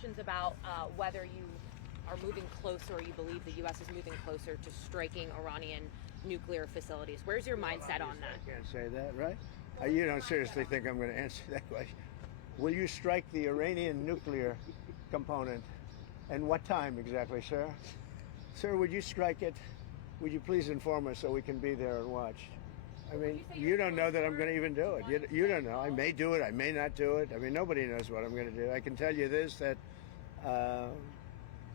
discussions about whether you are moving closer, or you believe the U.S. is moving closer to striking Iranian nuclear facilities. Where's your mindset on that? I can't say that, right? You don't seriously think I'm going to answer that question? Will you strike the Iranian nuclear component? And what time exactly, sir? Sir, would you strike it? Would you please inform us so we can be there and watch? I mean, you don't know that I'm going to even do it. You don't know. I may do it. I may not do it. I mean, nobody knows what I'm going to do. I can tell you this, that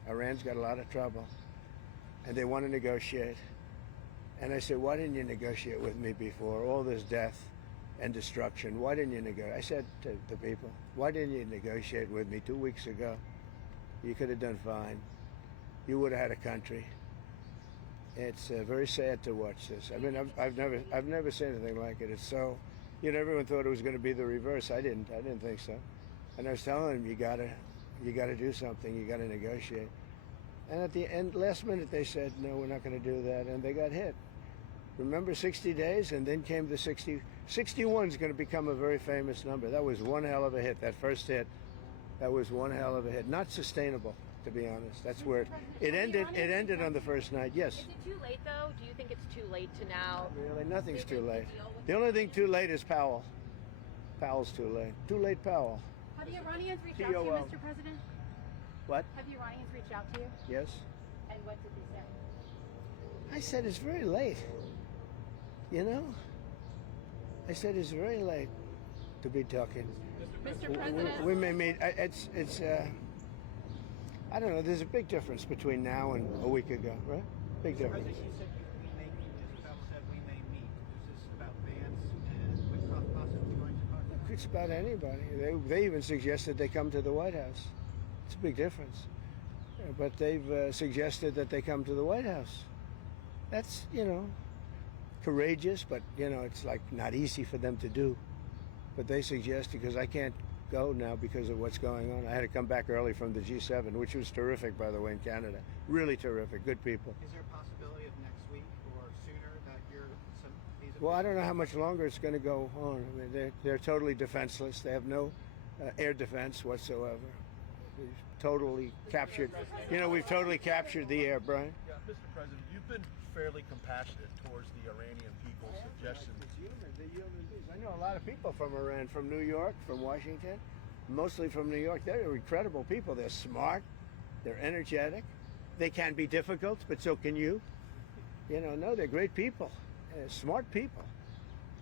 Iran's got a lot of trouble, and they want to negotiate. And I said, why didn't you negotiate with me before? All this death and destruction. Why didn't you negotiate? I said to the people, why didn't you negotiate with me 2 weeks ago? You could have done fine. You would have had a country. It's very sad to watch this. I mean, I've never seen anything like it. It's so, everyone thought it was going to be the reverse. I didn't think so. And I was telling them, you gotta do something. You gotta negotiate. And at the end, last minute, they said, no, we're not going to do that, and they got hit. Remember 60 days, and then came the 60. 61 is going to become a very famous number. That was one hell of a hit. That first hit, that was one hell of a hit. Not sustainable, to be honest. That's where it ended. It ended on the first night. Yes. Is it too late, though? Do you think it's too late to now? Really, nothing's too late. The only thing too late is Powell. Powell's too late. Too late, Powell. Have the Iranians reached out to you, Mr. President? What? Have the Iranians reached out to you? Yes. And what did they say? I said it's very late. I said it's very late to be talking. Mr. President, we may meet. It's. I don't know. There's a big difference between now and a week ago, right? Big difference. President, you said we may meet. Mr. Powell said we may meet. Is this about Vance and with possibly going to talk about? It's about anybody. They even suggested they come to the White House. It's a big difference. But they've suggested that they come to the White House. That's, courageous, but, it's like not easy for them to do. But they suggest, because I can't go now because of what's going on. I had to come back early from the G7, which was terrific, by the way, in Canada. Really terrific. Good people. Is there a possibility of next week or sooner that these? Well, I don't know how much longer it's going to go on. I mean, they're totally defenseless. They have no air defense whatsoever. We've totally captured. We've totally captured the air, Brian. Yeah, Mr. President, you've been fairly compassionate towards the Iranian people's suggestions. They're human beings. I know a lot of people from Iran, from New York, from Washington, mostly from New York. They're incredible people. They're smart. They're energetic. They can be difficult, but so can you. No, they're great people, smart people.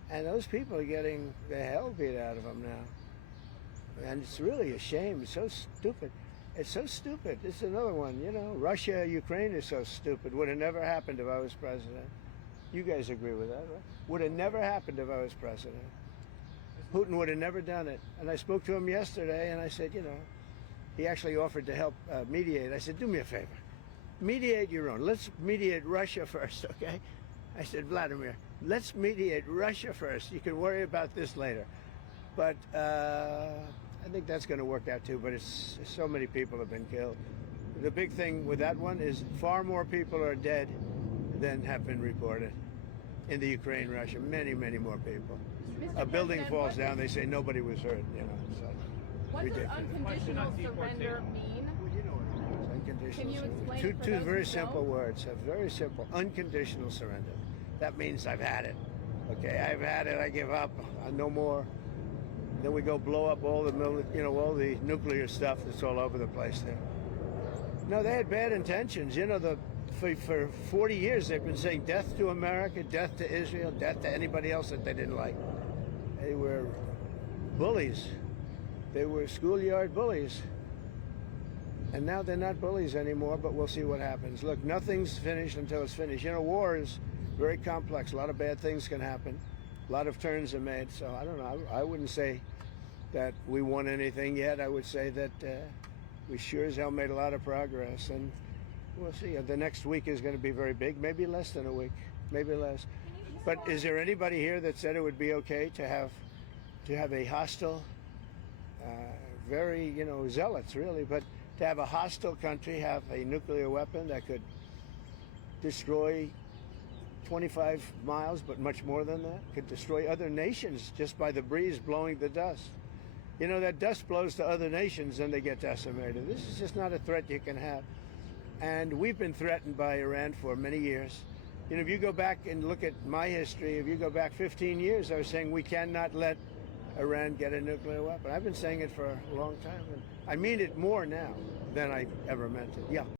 And those people are getting the hell beat out of them now. And it's really a shame. It's so stupid. It's so stupid. It's another one, Russia, Ukraine is so stupid. Would have never happened if I was president. You guys agree with that, right? Would have never happened if I was president. Putin would have never done it. And I spoke to him yesterday, and I said, he actually offered to help mediate. I said, do me a favor. Mediate your own. Let's mediate Russia first, okay? I said, Vladimir, let's mediate Russia first. You can worry about this later. But I think that's going to work out too, but it's so many people have been killed. The big thing with that one is far more people are dead than have been reported in the Ukraine, Russia. Many, many more people. A building falls down, they say nobody was hurt, So what does unconditional surrender mean? Well, you know what it means, unconditional Can you surrender. explain it for Two those very who simple don't? words, very simple. Unconditional surrender. That means I've had it. Okay, I've had it, I give up, no more. Then we go blow up all the all the nuclear stuff that's all over the place there. No, they had bad intentions. For 40 years they've been saying death to America, death to Israel, death to anybody else that they didn't like. They were bullies. They were schoolyard bullies. And now they're not bullies anymore, but we'll see what happens. Look, nothing's finished until it's finished. War is very complex. A lot of bad things can happen. A lot of turns are made. So I don't know. I wouldn't say that we won anything yet. I would say that we sure as hell made a lot of progress. And we'll see. The next week is going to be very big. Maybe less than a week. Maybe less. But is there anybody here that said it would be okay to have a hostile, very, zealots really, but to have a hostile country have a nuclear weapon that could destroy 25 miles, but much more than that, could destroy other nations just by the breeze blowing the dust. You know, that dust blows to other nations and they get decimated. This is just not a threat you can have. And we've been threatened by Iran for many years. You know, if you go back and look at my history, if you go back 15 years, I was saying we cannot let Iran get a nuclear weapon. I've been saying it for a long time, and I mean it more now than I ever meant it. Yeah.